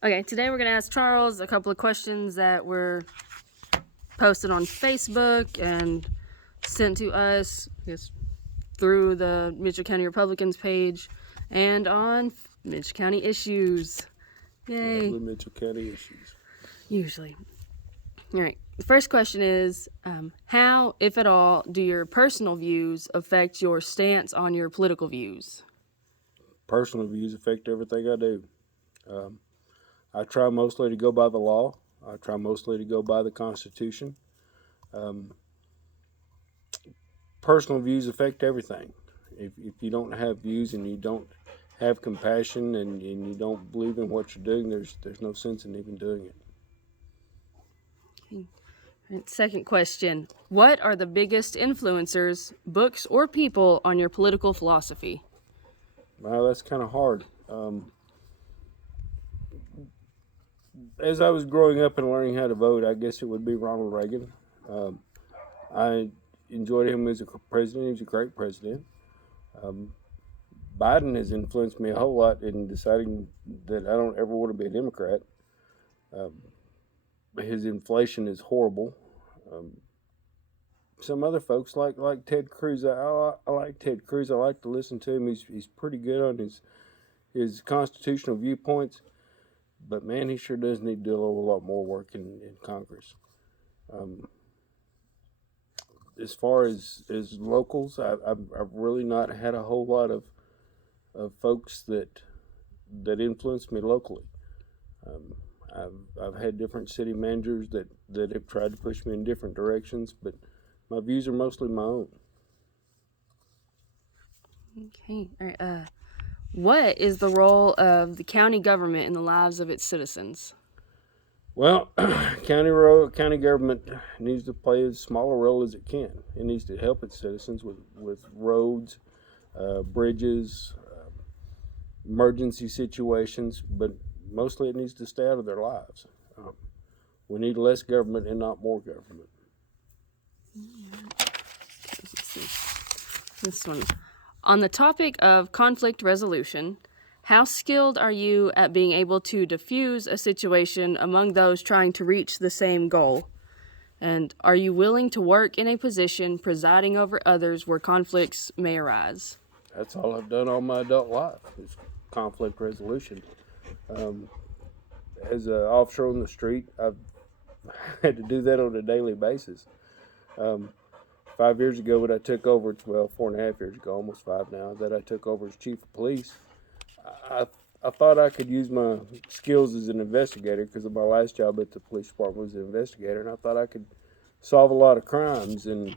Okay, today we're going to ask Charles a couple of questions that were posted on Facebook and sent to us, I guess, through the Mitchell County Republicans page and on Mitchell County Issues. Yay. Lovely Mitchell County Issues. Usually. All right. The first question is, how, if at all, do your personal views affect your stance on your political views? Personal views affect everything I do. I try mostly to go by the law. I try mostly to go by the Constitution. Personal views affect everything. If you don't have views and you don't have compassion and you don't believe in what you're doing, there's no sense in even doing it. Right, second question, what are the biggest influencers, books, or people on your political philosophy? Well, that's kind of hard. As I was growing up and learning how to vote, I guess it would be Ronald Reagan. I enjoyed him as a president. He was a great president. Biden has influenced me a whole lot in deciding that I don't ever want to be a Democrat. His inflation is horrible. Some other folks like Ted Cruz. I like Ted Cruz. I like to listen to him. He's pretty good on his constitutional viewpoints. But man, he sure does need to do a lot more work in Congress. As far as locals, I've really not had a whole lot of folks that influence me locally. I've had different city managers that have tried to push me in different directions, but my views are mostly my own. Okay, all right. What is the role of the county government in the lives of its citizens? Well, county government needs to play as small a role as it can. It needs to help its citizens with roads, bridges, emergency situations, but mostly it needs to stay out of their lives. We need less government and not more government. This one. On the topic of conflict resolution, how skilled are you at being able to diffuse a situation among those trying to reach the same goal? And are you willing to work in a position presiding over others where conflicts may arise? That's all I've done all my adult life is conflict resolution. As an officer on the street, I've had to do that on a daily basis. 5 years ago, when I took over, 4.5 years ago, almost 5 now, that I took over as chief of police, I thought I could use my skills as an investigator because my last job at the police department was an investigator, and I thought I could solve a lot of crimes and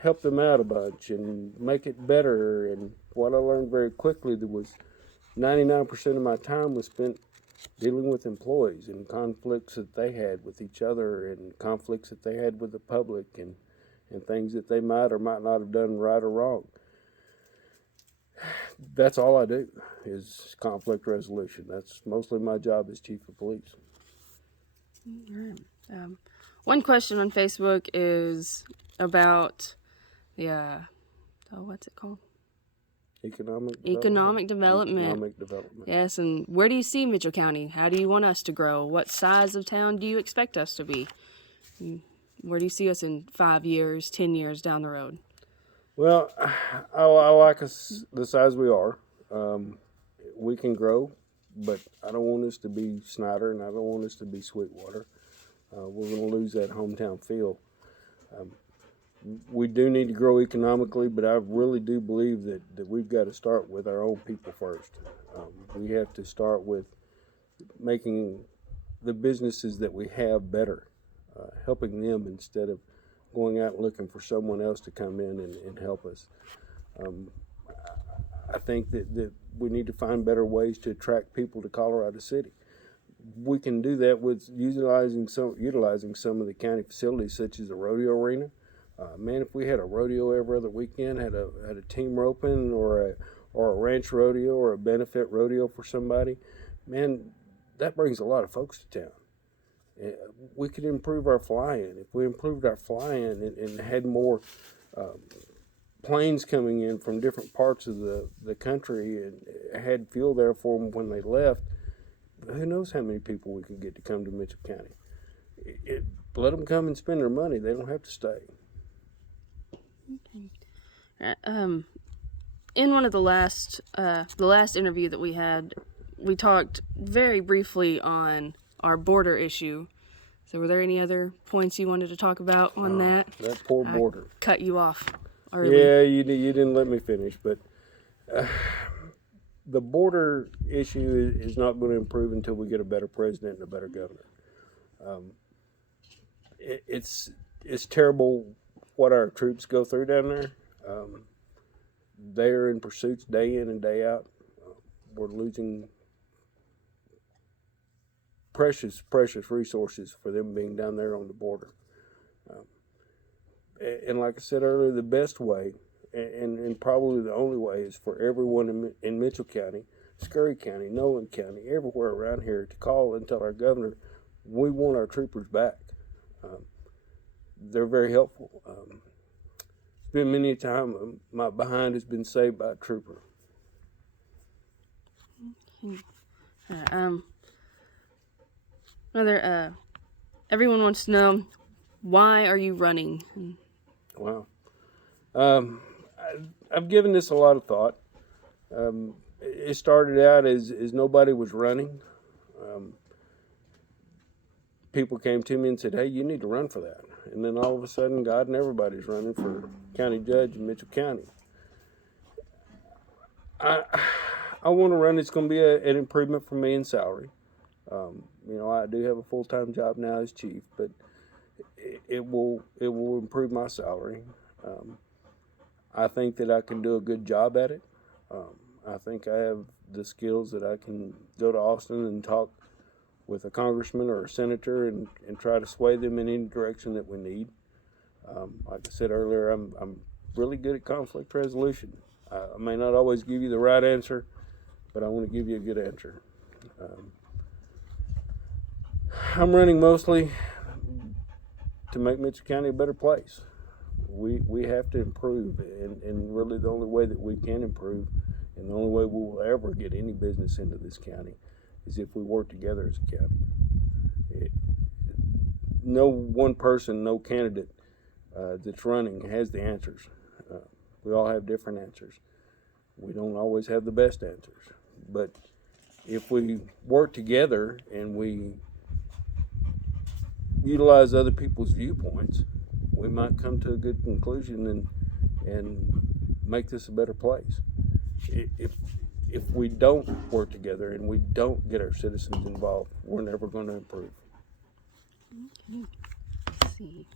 help them out a bunch and make it better. And what I learned very quickly was 99% of my time was spent dealing with employees and conflicts that they had with each other and conflicts that they had with the public and things that they might or might not have done right or wrong. That's all I do is conflict resolution. That's mostly my job as chief of police. One question on Facebook is about the, what's it called? Economic development. Yes, and where do you see Mitchell County? How do you want us to grow? What size of town do you expect us to be? Where do you see us in 5 years, 10 years down the road? Well, I like us the size we are. We can grow, but I don't want us to be Snyder, and I don't want us to be Sweetwater. We're going to lose that hometown feel. We do need to grow economically, but I really do believe that we've got to start with our own people first. We have to start with making the businesses that we have better, helping them instead of going out and looking for someone else to come in and help us. I think that we need to find better ways to attract people to Colorado City. We can do that with utilizing some of the county facilities, such as the rodeo arena. Man, if we had a rodeo every other weekend, had a team roping or a ranch rodeo or a benefit rodeo for somebody, man, that brings a lot of folks to town. We could improve our fly-in. If we improved our fly-in and had more planes coming in from different parts of the country and had fuel there for them when they left, who knows how many people we can get to come to Mitchell County. Let them come and spend their money. They don't have to stay. In one of the last interview that we had, we talked very briefly on our border issue. So were there any other points you wanted to talk about on that? That poor border. Cut you off early. Yeah, you didn't let me finish, but the border issue is not going to improve until we get a better president and a better governor. It's terrible what our troops go through down there. They're in pursuits day in and day out. We're losing precious resources for them being down there on the border. And like I said earlier, the best way, and probably the only way, is for everyone in Mitchell County, Scurry County, Nolan County, everywhere around here to call and tell our governor, we want our troopers back. They're very helpful. It's been many a time my behind has been saved by a trooper. Everyone wants to know, why are you running? Wow. I've given this a lot of thought. It started out as nobody was running. People came to me and said, hey, you need to run for that. And then all of a sudden, God and everybody's running for county judge in Mitchell County. I want to run. It's going to be an improvement for me in salary. I do have a full-time job now as chief, but it will improve my salary. I think that I can do a good job at it. I think I have the skills that I can go to Austin and talk with a congressman or a senator and try to sway them in any direction that we need. Like I said earlier, I'm really good at conflict resolution. I may not always give you the right answer, but I want to give you a good answer. I'm running mostly to make Mitchell County a better place. We have to improve, and really the only way that we can improve, and the only way we will ever get any business into this county, is if we work together as a county. No one person, no candidate that's running has the answers. We all have different answers. We don't always have the best answers. But if we work together and we utilize other people's viewpoints, we might come to a good conclusion and make this a better place. If we don't work together and we don't get our citizens involved, we're never going to improve. Let's see.